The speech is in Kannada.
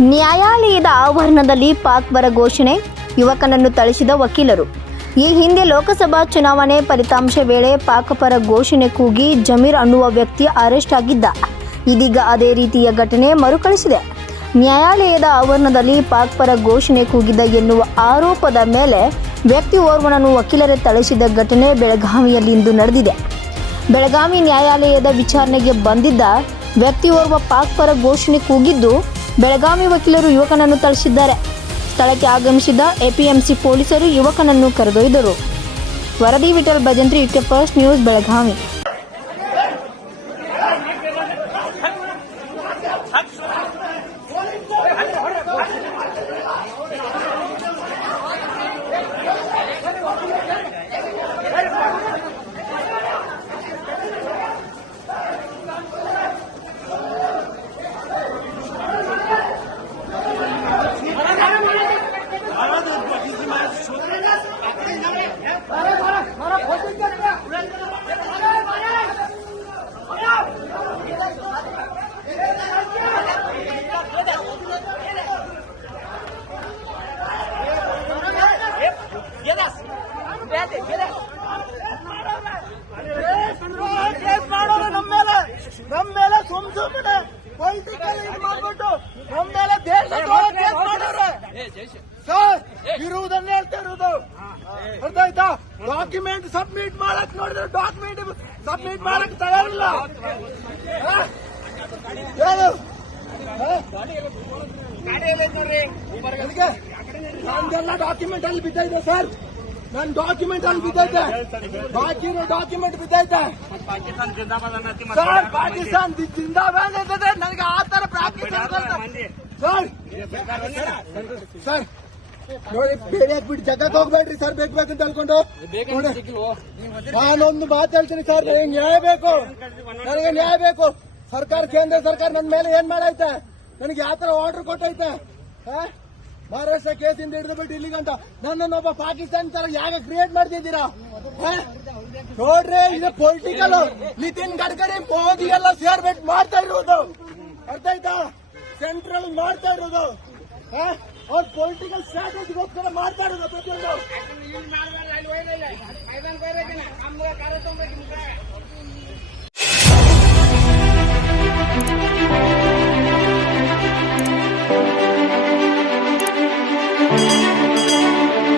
ನ್ಯಾಯಾಲಯದ ಆವರಣದಲ್ಲಿ ಪಾಕ್ ಬರ ಘೋಷಣೆ, ಯುವಕನನ್ನು ಥಳಿಸಿದ ವಕೀಲರು. ಈ ಹಿಂದೆ ಲೋಕಸಭಾ ಚುನಾವಣೆ ಫಲಿತಾಂಶ ವೇಳೆ ಪಾಕ್ ಪರ ಘೋಷಣೆ ಕೂಗಿ ಜಮೀರ್ ಅನ್ನುವ ವ್ಯಕ್ತಿ ಅರೆಸ್ಟ್ ಆಗಿದ್ದ. ಇದೀಗ ಅದೇ ರೀತಿಯ ಘಟನೆ ಮರುಕಳಿಸಿದೆ. ನ್ಯಾಯಾಲಯದ ಆವರಣದಲ್ಲಿ ಪಾಕ್ ಪರ ಘೋಷಣೆ ಕೂಗಿದ ಎನ್ನುವ ಆರೋಪದ ಮೇಲೆ ವ್ಯಕ್ತಿ ಓರ್ವನನ್ನು ವಕೀಲರೇ ಥಳಿಸಿದ ಘಟನೆ ಬೆಳಗಾವಿಯಲ್ಲಿಂದು ನಡೆದಿದೆ. ಬೆಳಗಾವಿ ನ್ಯಾಯಾಲಯದ ವಿಚಾರಣೆಗೆ ಬಂದಿದ್ದ ವ್ಯಕ್ತಿಯೋರ್ವ ಪಾಕ್ ಪರ ಘೋಷಣೆ ಕೂಗಿದ್ದು ಬೆಳಗಾವಿ ವಕೀಲರು ಯುವಕನನ್ನು ಥಳಿಸಿದ್ದಾರೆ. ಸ್ಥಳಕ್ಕೆ ಆಗಮಿಸಿದ ಎಪಿಎಂಸಿ ಪೊಲೀಸರು ಯುವಕನನ್ನು ಕರೆದೊಯ್ದರು. ವರದಿ Vittal Bhajantri UK first news Belagavi. Sir ಇರುವುದನ್ನ ಹೇಳ್ತಾ ಇರೋದು ಅರ್ಥ ಆಯ್ತಾ? ಡಾಕ್ಯುಮೆಂಟ್ ಸಬ್ಮಿಟ್ ಮಾಡಕ್ ನೋಡಿದ್ರೆ ಡಾಕ್ಯುಮೆಂಟ್ ಸಬ್ಮಿಟ್ ಮಾಡಕ್ ತಯಾರಿಲ್ಲ. ಹೇಳು? ನಂದೆಲ್ಲ ಡಾಕ್ಯುಮೆಂಟ್ ಅಲ್ಲಿ ಬಿದ್ದೈತೆ ಸರ್. ನನ್ ಡಾಕ್ಯುಮೆಂಟ್ ಅಲ್ಲಿ ಬಿದ್ದೈತೆ. ಬಾಕಿ ಇರೋ ಡಾಕ್ಯುಮೆಂಟ್ ಬಿದ್ದೈತೆ. ಸರ್ ಪಾಕಿಸ್ತಾನ್ ಜಿಂದಾಬಾದ್ ನನಗೆ ಆ ತರ ಪ್ರಾಕ್ಟೀಸ್ ಸರ್! ಸರ್! ನೋಡಿ ಬೇರೆ ಬಿಟ್ಟು ಜಗಕ್ಕೆ ಹೋಗ್ಬೇಡ್ರಿ ಸರ್ ಬೇಕು ಬೇಕು ಅಂತ ಹೇಳ್ಕೊಂಡು. ನಾನೊಂದು ಮಾತು ಹೇಳ್ತೀನಿ ಸರ್ ನನಗೆ ನ್ಯಾಯ ಬೇಕು. ನನಗೆ ನ್ಯಾಯ ಬೇಕು. ಸರ್ಕಾರ ಕೇಂದ್ರ ಸರ್ಕಾರ ನನ್ನ ಮೇಲೆ ಏನ್ ಮಾಡೈತೆ? ನನಗೆ ಯಾವ ತರ ಆರ್ಡರ್ ಕೊಟ್ಟೈತೆ? ಮಹಾರಾಷ್ಟ್ರ ಕೇಸಿಂದ ಹಿಡಿದು ಬಿಟ್ಟು ಇಲ್ಲಿಗಂಟ ನನ್ನನ್ನೊಬ್ಬ ಪಾಕಿಸ್ತಾನ ತರ ಯಾಕೆ ಕ್ರಿಯೇಟ್ ಮಾಡ್ತಿದ್ದೀರಾ? ನೋಡ್ರಿ ಇದು ಪೊಲಿಟಿಕಲ್ ನಿತಿನ್ ಗಡ್ಕರಿ ಮೋದಿ ಎಲ್ಲ ಸೇರ್ಬಿಟ್ಟು ಮಾಡ್ತಾ ಇರೋದು. ಸೆಂಟ್ರಲ್ ಮಾಡ್ತಾ ಇರೋದು. ಅವ್ರ ಪೊಲಿಟಿಕಲ್ ಸ್ಟ್ರಾಟಜಿಗೋಸ್ಕರ ಮಾಡ್ತಾ ಇರೋದು ಪ್ರತಿಯೊಂದು.